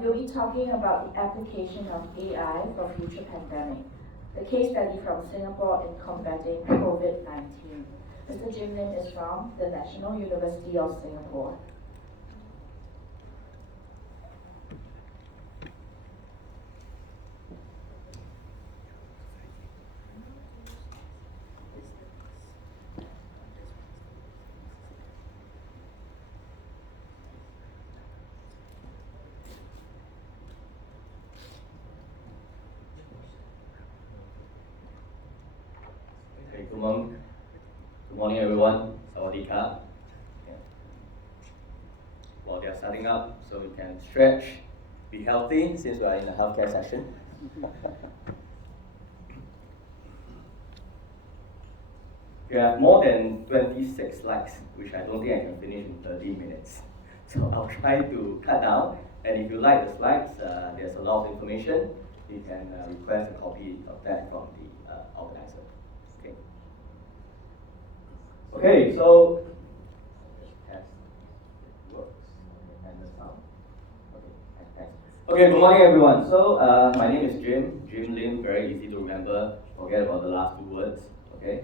We'll be talking about the application of AI for future pandemic, the case study from Singapore in combating COVID-19. Mr. Jim Lim is from the National University of Singapore. Good morning, everyone. Sawadee-ka. While they're starting up, so we can stretch, be healthy, since we are in a healthcare session. We have more than 26 slides, which I don't think I can finish in 30 minutes. So I'll try to cut down. And if you like the slides, there's a lot of information. You can request a copy of that from the organizer. Okay, so okay, good morning, everyone. So my name is Jim Lim, very easy to remember. Forget about the last two words. Okay.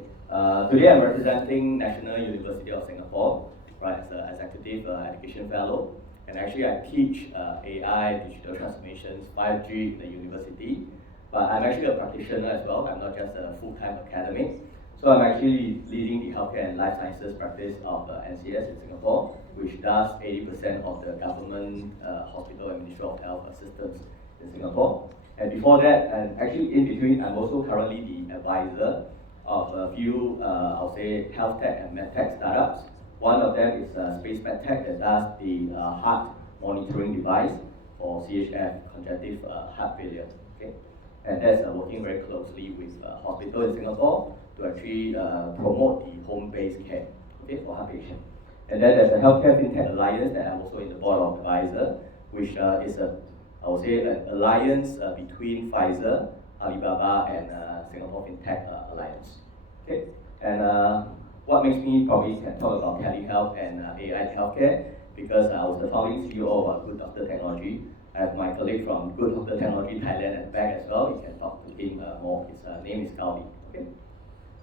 Today I'm representing National University of Singapore, right, as an executive education fellow, and actually I teach AI, digital transformations, 5G in the university. But I'm actually a practitioner as well. I'm not just a full-time academic. So I'm actually leading the healthcare and life sciences practice of NCS in Singapore, which does 80% of the government hospital and Ministry of Health systems in Singapore. And before that, and actually in between, I'm also currently the advisor of a few, I'll say, health tech and medtech startups. One of them is Space MedTech that does the heart monitoring device for CHF, congestive heart failure. Okay? And that's working very closely with hospitals in Singapore to actually promote the home-based care, okay, for heart patients. And then there's a Healthcare FinTech Alliance that I'm also in the board of advisor, which is I would say, an alliance between Pfizer, Alibaba, and Singapore FinTech Alliance. Okay, and what makes me probably can talk about telehealth and AI healthcare, because I was the founding CEO of Good Doctor Technology. I have my colleague from Good Doctor Technology Thailand at the back as well. You can talk to him more. His name is Gaudi. Okay.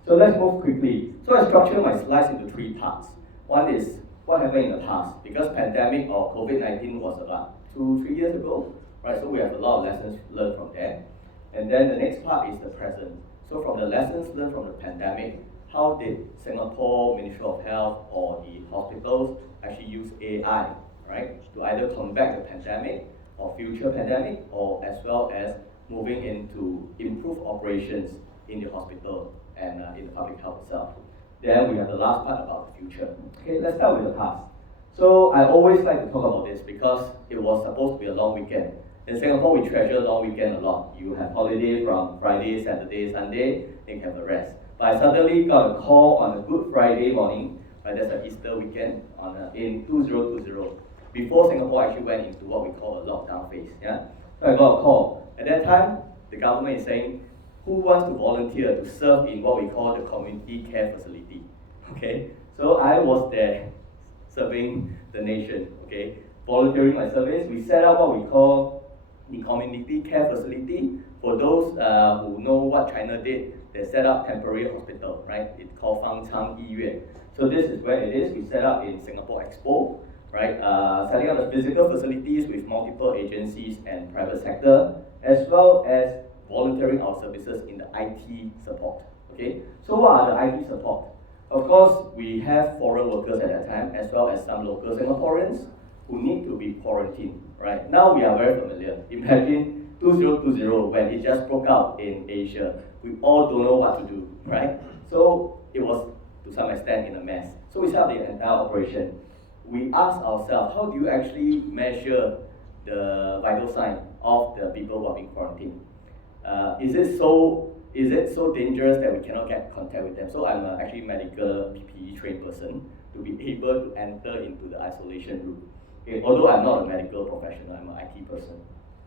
So let's move quickly. So I structure my slides into three parts. One is what happened in the past, because pandemic or COVID-19 was about 2-3 years ago, right? So we have a lot of lessons learned from there. And then the next part is the present. So from the lessons learned from the pandemic, how did Singapore Ministry of Health or the hospitals actually use AI, right, to either combat the pandemic or future pandemic, or as well as moving into improved operations in the hospital and in the public health itself. Then we have the last part about the future. Okay, let's start with the past. So I always like to talk about this because it was supposed to be a long weekend. In Singapore, we treasure long weekend a lot. You have holiday from Friday, Saturday, Sunday, then you have a rest. But I suddenly got a call on a Good Friday morning, right, that's an Easter weekend in 2020, before Singapore actually went into what we call a lockdown phase. Yeah? So I got a call. At that time, the government is saying, who wants to volunteer to serve in what we call the community care facility? Okay, so I was there serving the nation, okay, volunteering my service. We set up what we call the community care facility. For those who know what China did, they set up temporary hospital, right? It's called Fangchang Yiyuan. So this is where it is. We set up in Singapore Expo, right? Setting up the physical facilities with multiple agencies and private sector, as well as volunteering our services in the IT support. Okay, so what are the IT support? Of course, we have foreign workers at that time, as well as some local Singaporeans who need to be quarantined. Right now, we are very familiar. Imagine 2020 when it just broke out in Asia. We all don't know what to do, right? So it was to some extent in a mess. So we set up the entire operation. We asked ourselves, how do you actually measure the vital sign of the people who are being quarantined? Is it so dangerous that we cannot get contact with them? So I'm actually medical PPE trained person to be able to enter into the isolation room. Okay, although I'm not a medical professional, I'm an IT person.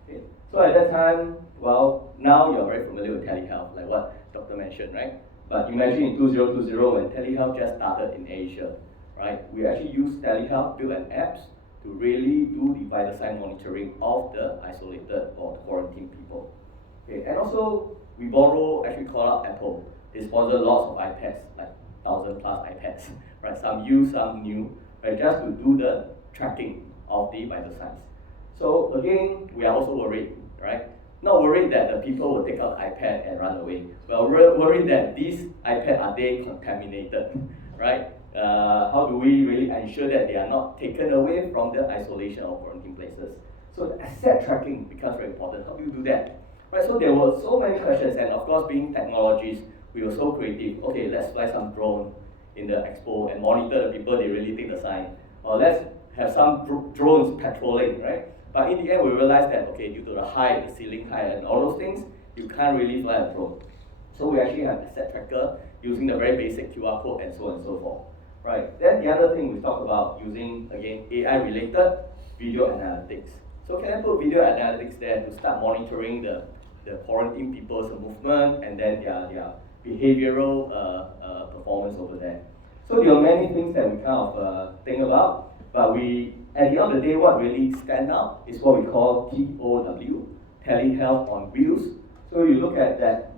Okay, so at that time, well, now you're very familiar with telehealth, like what Doctor mentioned, right? But imagine in 2020 when telehealth just started in Asia, right? We actually used telehealth, built an apps to really do the vital sign monitoring of the isolated or quarantined people. Okay, and also we actually call up Apple. They sponsor lots of iPads, like 1,000+ iPads, right? Some used, some new, right? Just to do the tracking of the vital signs. So again, we are also worried, right? Not worried that the people will take out the iPad and run away. We are worried that these iPads are they contaminated, right? How do we really ensure that they are not taken away from the isolation or quarantine places? So the asset tracking becomes very important. How do you do that? Right, so there were so many questions, and of course, being technologists, we were so creative. Okay, let's fly some drone in the expo and monitor the people they really take the sign. Or let's have some drones patrolling, right? But in the end, we realized that, okay, due to the height, the ceiling height, and all those things, you can't really fly a drone. So we actually have asset tracker using the very basic QR code and so on and so forth. Right. Then the other thing we talked about using, again, AI-related video analytics. So can I put video analytics there to start monitoring the quarantine people's movement and then their behavioral performance over there? So there are many things that we kind of think about, but at the end of the day, what really stands out is what we call TOW, telehealth on wheels. So you look at that,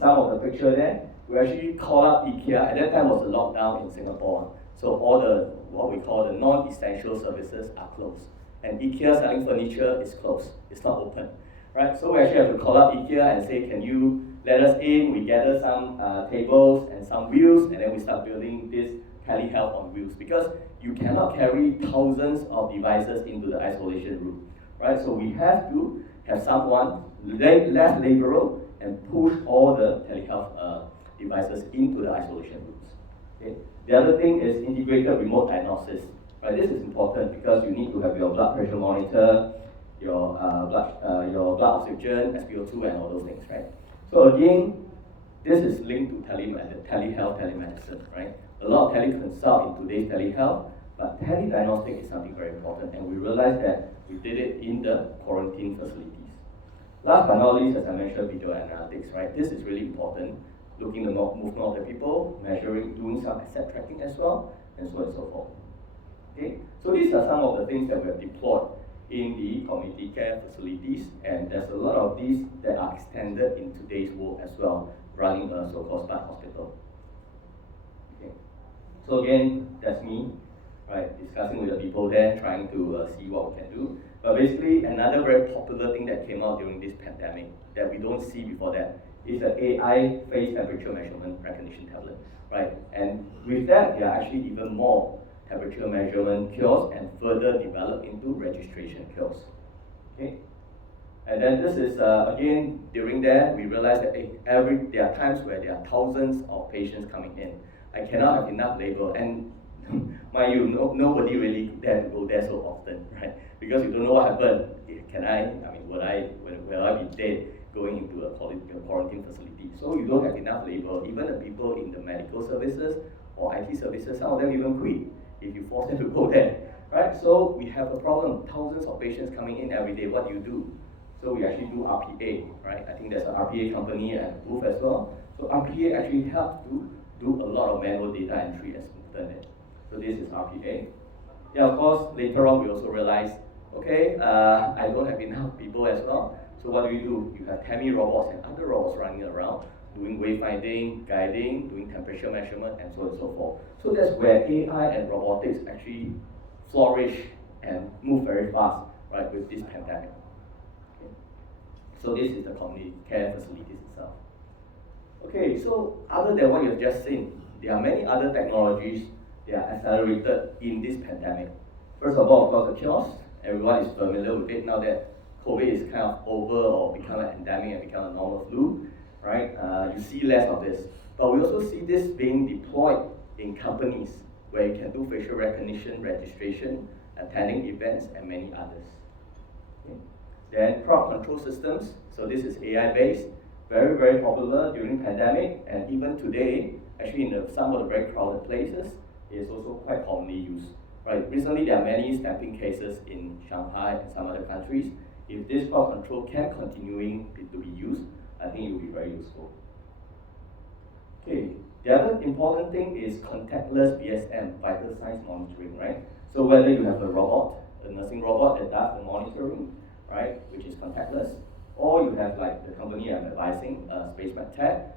some of the picture there, we actually call up IKEA. At that time was a lockdown in Singapore. So all the, what we call the non-essential services are closed. And IKEA selling furniture is closed, it's not open. Right? So we actually have to call up IKEA and say, can you let us in? We gather some tables and some wheels, and then we start building this telehealth on wheels, because you cannot carry thousands of devices into the isolation room. Right? So we have to have someone less laboral and push all the telehealth devices into the isolation rooms. Okay? The other thing is integrated remote diagnosis. Right? This is important because you need to have your blood pressure monitor, your blood oxygen, SpO2, and all those things. Right? So again, this is linked to telehealth, telemedicine. Right? A lot of teleconsult in today's telehealth, but telediagnostic is something very important, and we realized that we did it in the quarantine facilities. Last but not least, as I mentioned, video analytics, right? This is really important, looking at the movement of the people, measuring, doing some asset tracking as well, and so on and so forth. Okay? So these are some of the things that we have deployed in the community care facilities, and there's a lot of these that are extended in today's world as well, running a so-called smart hospital. Okay? So again, that's me, right, discussing with the people there, trying to see what we can do. But basically, another very popular thing that came out during this pandemic that we don't see before that is the AI face temperature measurement recognition tablet, right? And with that, there are actually even more temperature measurement kiosks and further developed into registration kiosks. Okay? And then this is, again, during that, we realized that there are times where there are thousands of patients coming in. I cannot have enough labor, and mind you, nobody really dare to go there so often, right? Because you don't know what happened. Will I be dead going into a quarantine facility? So you don't have enough labor. Even the people in the medical services or IT services, some of them even quit if you force them to go there, right? So we have a problem. Thousands of patients coming in every day. What do you do? So we actually do RPA, right? I think there's an RPA company and Booth as well. So RPA actually helps to do a lot of manual data entry and smoothen it. So this is RPA. Yeah, of course, later on we also realized, okay, I don't have enough people as well. So what do? You have Temi robots and other robots running around, doing wayfinding, guiding, doing temperature measurement, and so on and so forth. So that's where AI and robotics actually flourish and move very fast, right, with this pandemic. Okay. So this is the community care facilities itself. Okay, so other than what you've just seen, there are many other technologies that are accelerated in this pandemic. First of all, of course, the kiosk. Everyone is familiar with it now that COVID is kind of over or become an endemic and become a normal flu, right? You see less of this. But we also see this being deployed in companies where you can do facial recognition, registration, attending events, and many others. Okay. Then crowd control systems. So this is AI-based, very, very popular during pandemic, and even today, actually in some of the very crowded places, it is also quite commonly used. Right. Recently, there are many stamping cases in Shanghai and some other countries. If this crowd control can continue to be used, I think it will be very useful. Okay. The other important thing is contactless VSM, vital signs monitoring, right? So whether you have a robot a nursing robot that does the monitoring, right, which is contactless, or you have like the company I'm advising, SpaceMedTech.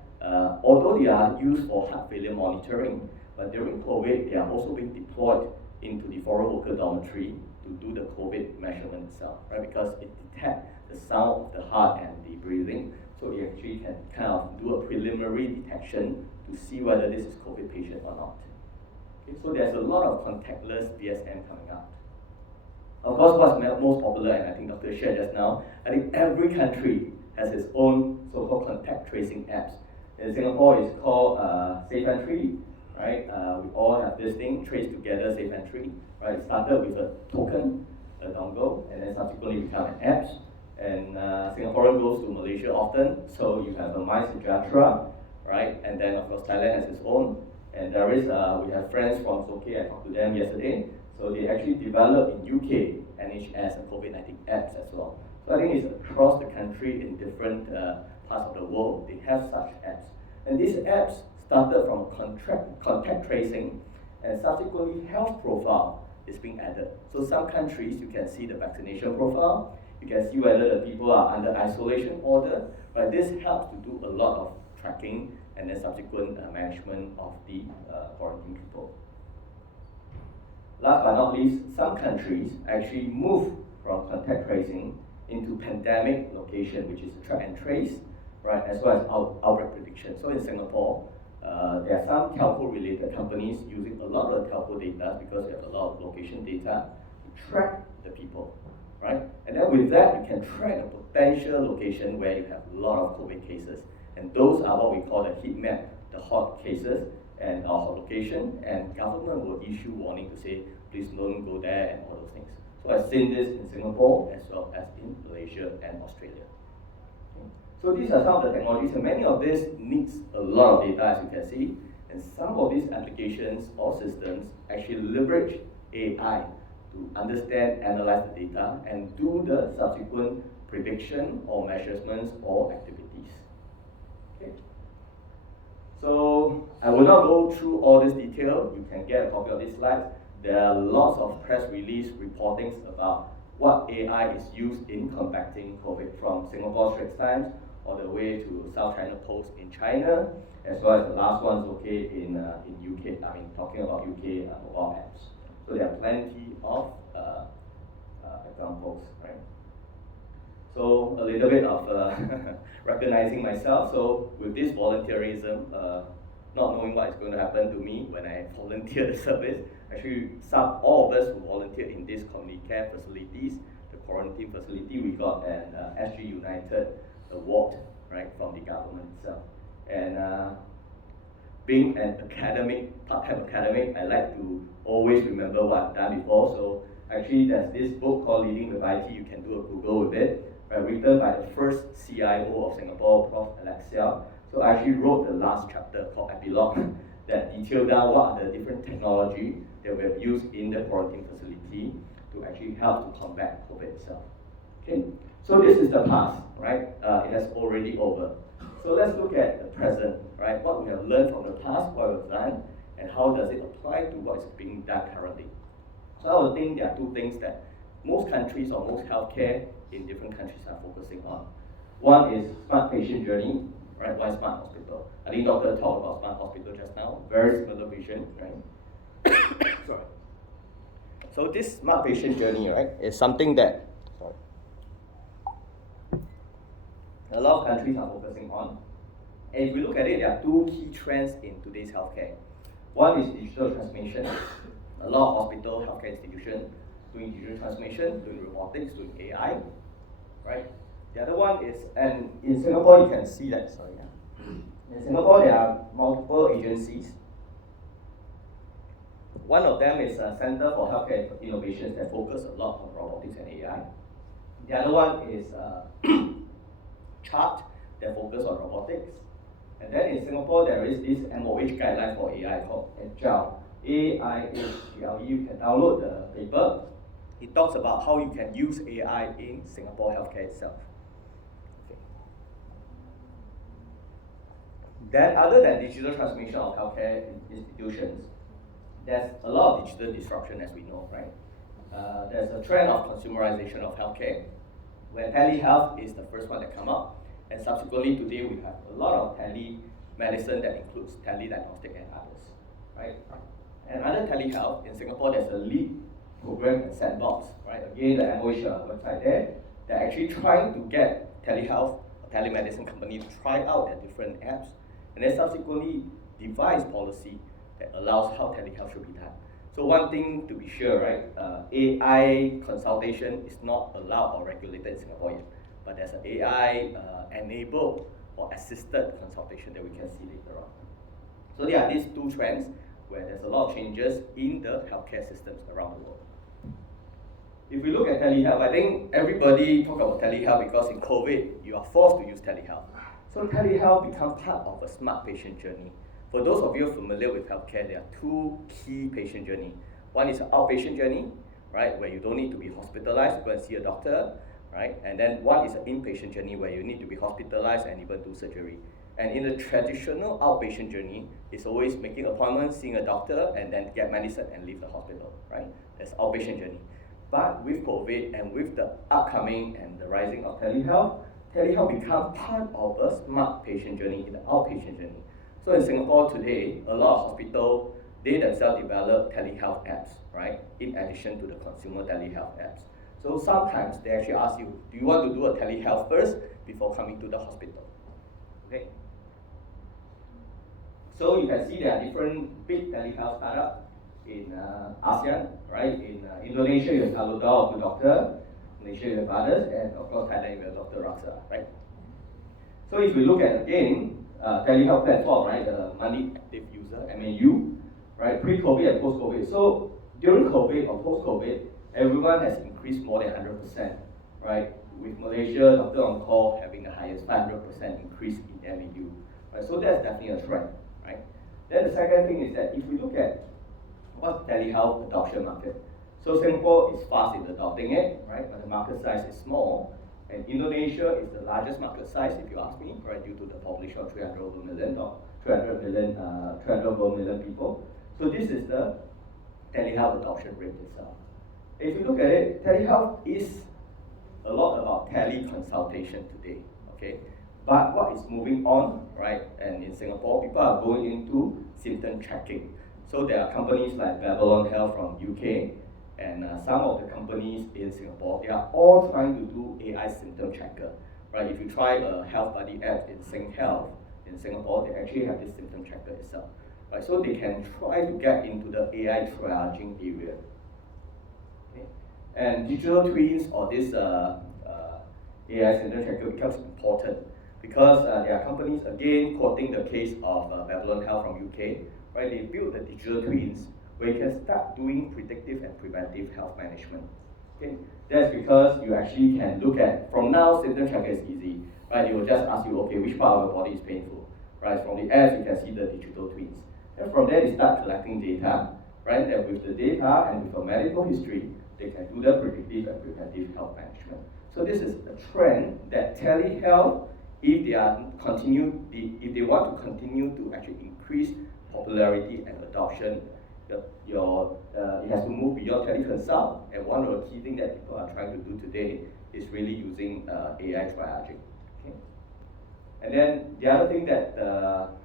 Although they are used for heart failure monitoring, but during COVID, they are also being deployed into the foreign worker dormitory to do the COVID measurement itself, right? Because it detects the sound of the heart and the breathing, so it actually can kind of do a preliminary detection to see whether this is COVID patient or not. Okay, so there's a lot of contactless BSM coming out. Of course, what's most popular, and I think Dr. shared just now, I think every country has its own so-called contact tracing apps. In Singapore, it's called Safe Entry, right? We all have this thing, Trace Together Safe Entry, right? It started with a token, a dongle, and then subsequently become an app. And Singaporean goes to Malaysia often, so you have a MySejahtera, right? And then of course Thailand has its own. And there is, we have friends from Soke, I talked to them yesterday. So they actually developed in UK, NHS, and COVID-19 apps as well. So I think it's across the country in different parts of the world, they have such apps. And these apps started from contact tracing, and subsequently health profile is being added. So some countries, you can see the vaccination profile, you can see whether the people are under isolation order, but this helps to do a lot of tracking and then subsequent management of the quarantine people. Last but not least, some countries actually move from contact tracing into pandemic location, which is track and trace, right, as well as outbreak prediction. So in Singapore, there are some telco-related companies using a lot of telco data because we have a lot of location data to track the people, right? And then with that, you can track a potential location where you have a lot of COVID cases. And those are what we call the heat map, the hot cases and hot location, and government will issue warning to say, please don't go there and all those things. So I've seen this in Singapore as well as in Malaysia and Australia. Okay. So these are some of the technologies, and many of this needs a lot of data, as you can see, and some of these applications or systems actually leverage AI to understand, analyze the data, and do the subsequent prediction or measurements or activities. Okay. So I will not go through all this detail. You can get a copy of these slides. There are lots of press release reportings about what AI is used in combating COVID, from Singapore Straits Times all the way to South China Post in China, as well as the last one's okay in UK. I mean, talking about UK mobile apps. So there are plenty of examples, right? So a little bit of recognizing myself. So with this volunteerism, not knowing what is going to happen to me when I volunteer the service, actually all of us who volunteered in these community care facilities, the quarantine facility, we got an SG United award, right, from the government itself. And being an academic, part-time academic, I like to always remember what I've done before. So actually there's this book called Leading with IT, you can do a Google with it, written by the first CIO of Singapore, Prof. Alexia. So I actually wrote the last chapter called Epilogue that detailed down what are the different technology that we have used in the quarantine facility to actually help to combat COVID itself. Okay, so this is the past, right? It has already over. So let's look at the present, right? What we have learned from the past, what we've done, and how does it apply to what is being done currently. So I would think there are two things that most countries or most healthcare in different countries are focusing on. One is smart patient journey, right? Why smart hospital? I think Doctor talked about smart hospital just now. Very similar vision, right? Sorry. So this smart patient journey, right, is something that a lot of countries are focusing on. And if we look at it, there are two key trends in today's healthcare. One is digital transformation. A lot of hospital, healthcare institutions doing digital transformation, doing robotics, doing AI, right? The other one is, and in Singapore you can see that, sorry. In Singapore there are multiple agencies. One of them is a Center for Healthcare Innovations that focus a lot on robotics and AI. The other one is Chart that focus on robotics. And then in Singapore there is this MOH guideline for AI called Agile. AIHGLE. You can download the paper. It talks about how you can use AI in Singapore healthcare itself. Okay. Then other than digital transformation of healthcare institutions, there's a lot of digital disruption, as we know, right? there's a trend of consumerization of healthcare, where telehealth is the first one that come up, and subsequently today we have a lot of telemedicine that includes telediagnostic and others, right? And under telehealth in Singapore, there's a lead program and sandbox, right? Again, the MOH website there, they're actually trying to get telehealth, a telemedicine company to try out their different apps, and then subsequently devise policy that allows how telehealth should be done. So one thing to be sure, right, AI consultation is not allowed or regulated in Singapore yet, but there's an AI enabled or assisted consultation that we can see later on. So there are these two trends where there's a lot of changes in the healthcare systems around the world. If we look at telehealth, I think everybody talk about telehealth because in COVID, you are forced to use telehealth. So telehealth becomes part of a smart patient journey. For those of you familiar with healthcare, there are two key patient journey. One is an outpatient journey, right, where you don't need to be hospitalized to go and see a doctor, right? And then one is an inpatient journey where you need to be hospitalized and even do surgery. And in the traditional outpatient journey, it's always making appointments, seeing a doctor, and then get medicine and leave the hospital, right? That's outpatient journey. But with COVID and with the upcoming and the rising of telehealth, telehealth becomes part of a smart patient journey in the outpatient journey. So in Singapore today, a lot of hospitals, they themselves develop telehealth apps, right? In addition to the consumer telehealth apps. So sometimes they actually ask you, do you want to do a telehealth first before coming to the hospital? Okay. So you can see there are different big telehealth startups in ASEAN, right? In Indonesia, you have Halodoc, Good Doctor. Malaysia, you have others, and of course, Thailand, you have Dr. Raksa, right? So if we look at again, telehealth platform, right? The monthly active user, MAU, right? Pre-COVID and post-COVID. So during COVID or post-COVID, everyone has increased more than 100%, right? With Malaysia, Doctor On Call having the highest 500% increase in MAU, right? So that's definitely a trend, right? Then the second thing is that if we look at what's telehealth adoption market, so Singapore is fast in adopting it, right? But the market size is small. And Indonesia is the largest market size, if you ask me, right? Due to the population of 300 million people. So this is the telehealth adoption rate itself. If you look at it, telehealth is a lot about teleconsultation today, okay? But what is moving on, right? And in Singapore, people are going into symptom tracking. So there are companies like Babylon Health from UK, and some of the companies in Singapore, they are all trying to do AI symptom tracker, right? If you try a Health Buddy app in SingHealth in Singapore, they actually have this symptom tracker itself, right? So they can try to get into the AI triaging area. Okay? And digital twins or this AI symptom tracker becomes important because there are companies, again, quoting the case of Babylon Health from UK, right? They built the digital twins where you can start doing predictive and preventive health management. Okay? That's because you actually can look at, from now, symptom tracker is easy, right? It will just ask you, okay, which part of your body is painful, right? From the apps, you can see the digital twins. And from there, they start collecting data, right? And with the data and with a medical history, they can do the predictive and preventive health management. So this is a trend that telehealth, if they want to continue to actually increase popularity and adoption, it has to move beyond teleconsult, and one of the key things that people are trying to do today is really using AI triaging. Okay? And then the other thing that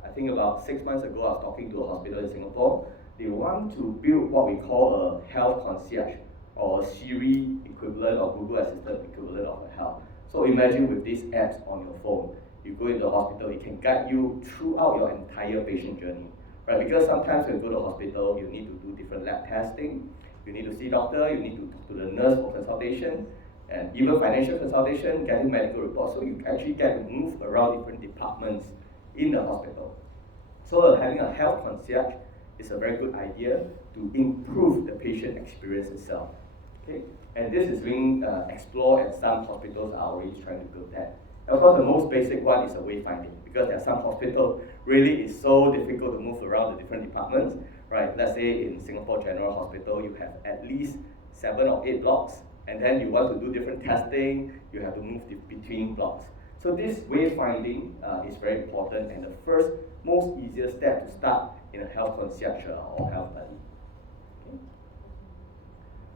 I think about 6 months ago, I was talking to a hospital in Singapore. They want to build what we call a health concierge, or a Siri equivalent or Google Assistant equivalent of a health. So imagine with these apps on your phone, you go into the hospital, it can guide you throughout your entire patient journey. Right, because sometimes when you go to the hospital, you need to do different lab testing, you need to see doctor, you need to talk to the nurse for consultation, and even financial consultation, getting medical reports. So you actually get to move around different departments in the hospital. So having a health concierge is a very good idea to improve the patient experience itself. Okay? And this is being explored, and some hospitals are already trying to build that. Of course, the most basic one is a wayfinding, because there are some hospitals really is so difficult to move around the different departments, right? Let's say in Singapore General Hospital, you have at least 7 or 8 blocks, and then you want to do different testing, you have to move between blocks. So this wayfinding is very important, and the first, most easiest step to start in a health concierge or health buddy. Okay?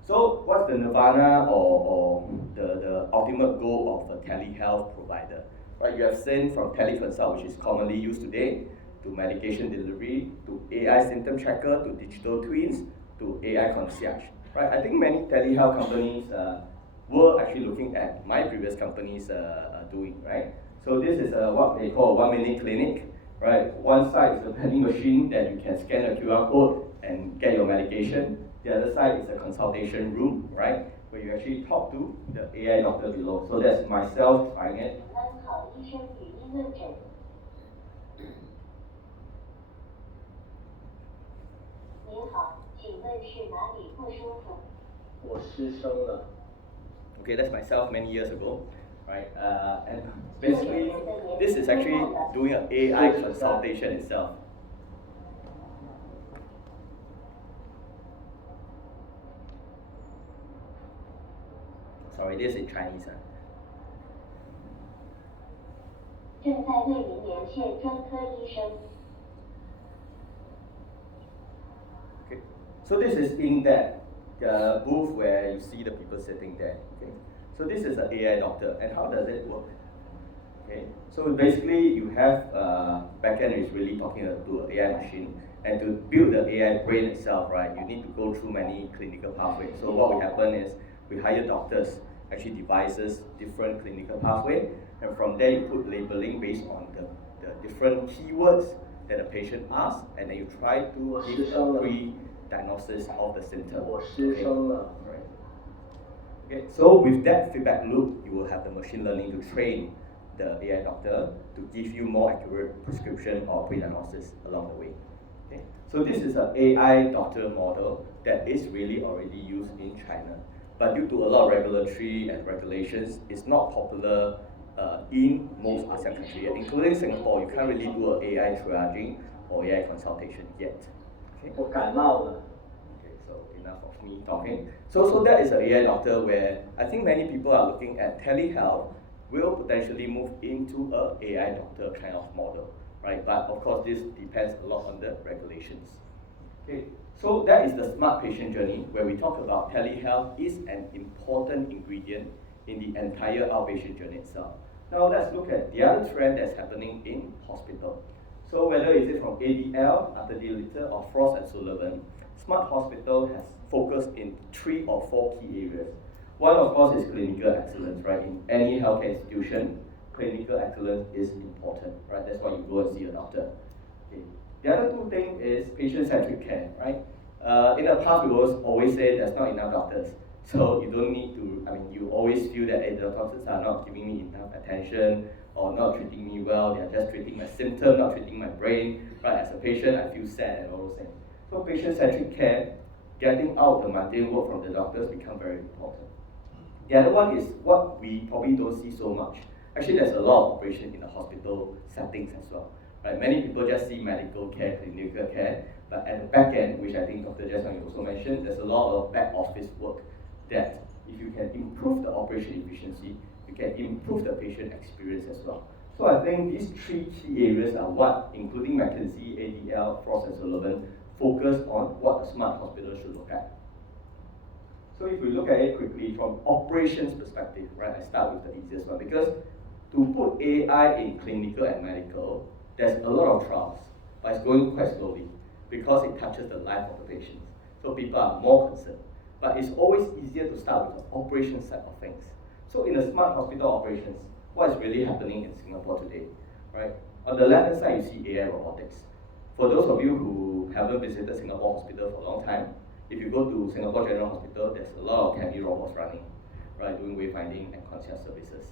So what's the nirvana or the ultimate goal of a telehealth provider? Right, you have seen from teleconsult, which is commonly used today, to medication delivery, to AI symptom tracker, to digital twins, to AI concierge. Right, I think many telehealth companies were actually looking at my previous companies doing, right? So this is what they call a 1-minute clinic, right? One side is a vending machine that you can scan a QR code and get your medication. The other side is a consultation room, right? Where you actually talk to the AI doctor below. So that's myself trying it. 我失声了。 Okay, that's myself many years ago, right? And basically, this is actually doing an AI consultation itself. Sorry, this is in Chinese. 正在为您连线专科医生。 Okay, so this is in that booth where you see the people sitting there. Okay, so this is an AI doctor, and how does it work? Okay, so basically you have backend is really talking to an AI machine, and to build the AI brain itself, right? You need to go through many clinical pathways. So what will happen is we hire doctors, actually devices different clinical pathway, and from there you put labeling based on the different keywords that the patient asks, and then you try to give a pre-diagnosis of the symptom. Okay. Right. Okay, so with that feedback loop, you will have the machine learning to train the AI doctor to give you more accurate prescription or pre-diagnosis along the way. Okay, so this is an AI doctor model that is really already used in China, but due to a lot of regulatory and regulations, it's not popular in most ASEAN countries, including Singapore. You can't really do an AI triaging or AI consultation yet. Okay. 我感冒了。 Okay, so enough of me talking. So that is an AI doctor where I think many people are looking at telehealth will potentially move into a AI doctor kind of model, right? But of course, this depends a lot on the regulations. Okay, so that is the smart patient journey where we talk about telehealth is an important ingredient in the entire outpatient journey itself. Now let's look at the other trend that's happening in hospital. So whether is it from ADL, Arthur D. Little, or Frost and Sullivan, Smart Hospital has focused in 3 or 4 key areas. One, of course, is clinical excellence, right? In any healthcare institution, clinical excellence is important, right? That's why you go and see a doctor. Okay. The other 2 things is patient-centric care, right? In the past, we always say there's not enough doctors. So you don't need to, you always feel that the doctors are not giving me enough attention or not treating me well. They're just treating my symptom, not treating my brain, right? As a patient, I feel sad and all those things. So patient-centric care, getting out the mundane work from the doctors become very important. The other one is what we probably don't see so much. Actually, there's a lot of operation in the hospital settings as well. Right? Many people just see medical care, clinical care, but at the back end, which I think Dr. Jasmine also mentioned, there's a lot of back office work that if you can improve the operation efficiency, you can improve the patient experience as well. So I think these 3 key areas are what, including McKinsey, ADL, Frost and Sullivan, focus on what a smart hospital should look at. So if we look at it quickly from operations perspective, right, I start with the easiest one, because to put AI in clinical and medical, there's a lot of trials, but it's going quite slowly because it touches the life of the patients. So people are more concerned. But it's always easier to start with the operation side of things. So in the smart hospital operations, what is really happening in Singapore today, right? On the left-hand side, you see AI robotics. For those of you who haven't visited Singapore Hospital for a long time, if you go to Singapore General Hospital, there's a lot of Cammy robots running, right, doing wayfinding and concierge services.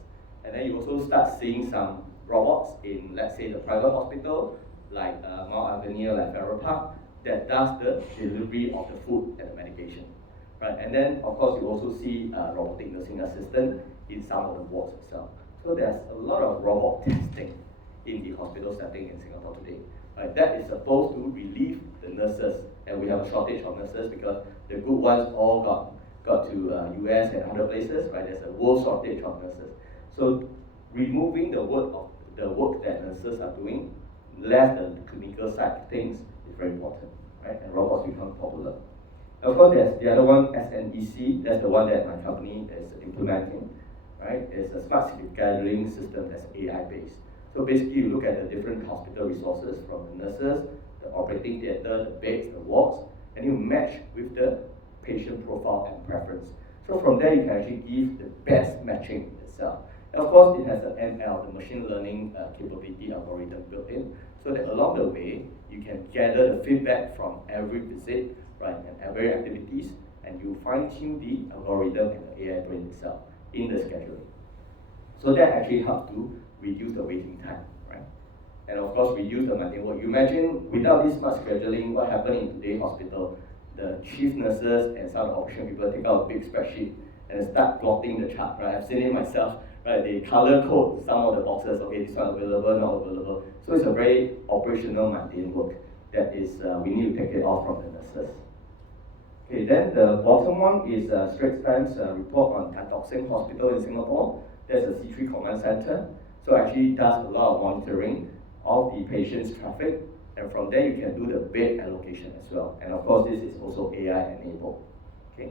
And then you also start seeing some robots in, let's say, the private hospital, like Mount Alvernia, like Farrer Park, that does the delivery of the food and the medication, right? And then, of course, you also see robotic nursing assistant in some of the wards itself. So there's a lot of robot testing in the hospital setting in Singapore today. Right? That is supposed to relieve the nurses, and we have a shortage of nurses because the good ones all got to US and other places, right? There's a world shortage of nurses. So removing the work that nurses are doing, less the clinical side of things, is very important, right? And robots become popular. Of course, there's the other one, SNEC. That's the one that my company is implementing. Right? It's a smart scheduling system that's AI-based. So basically, you look at the different hospital resources from the nurses, the operating theater, the beds, the wards, and you match with the patient profile and preference. So from there, you can actually give the best matching itself. And of course, it has an ML, the machine learning capability algorithm built in, so that along the way, you can gather the feedback from every visit, right, and every activities, and you fine-tune the algorithm and the AI brain itself in the scheduling. So that actually helps to reduce the waiting time, right? And of course, reduce the mundane work. You imagine without this smart scheduling, what happened in today's hospital? The chief nurses and some of the operation people take out a big spreadsheet and start plotting the chart, right? I've seen it myself, right? They color code some of the boxes, okay, this one available, not available. So it's a very operational mundane work that is, we need to take it off from the nurses. Okay, then the bottom one is Straits Times report on Tan Tock Seng Hospital in Singapore. There's a C3 command center. So actually does a lot of monitoring of the patient's traffic, and from there you can do the bed allocation as well. And of course, this is also AI enabled. Okay.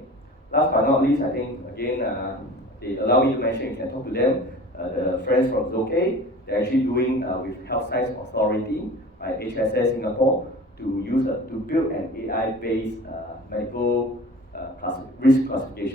Last but not least, I think again, they allow me to mention, you can talk to them, the friends from Zoke, they're actually doing with Health Science Authority, HSS Singapore, to build an AI-based medical risk classification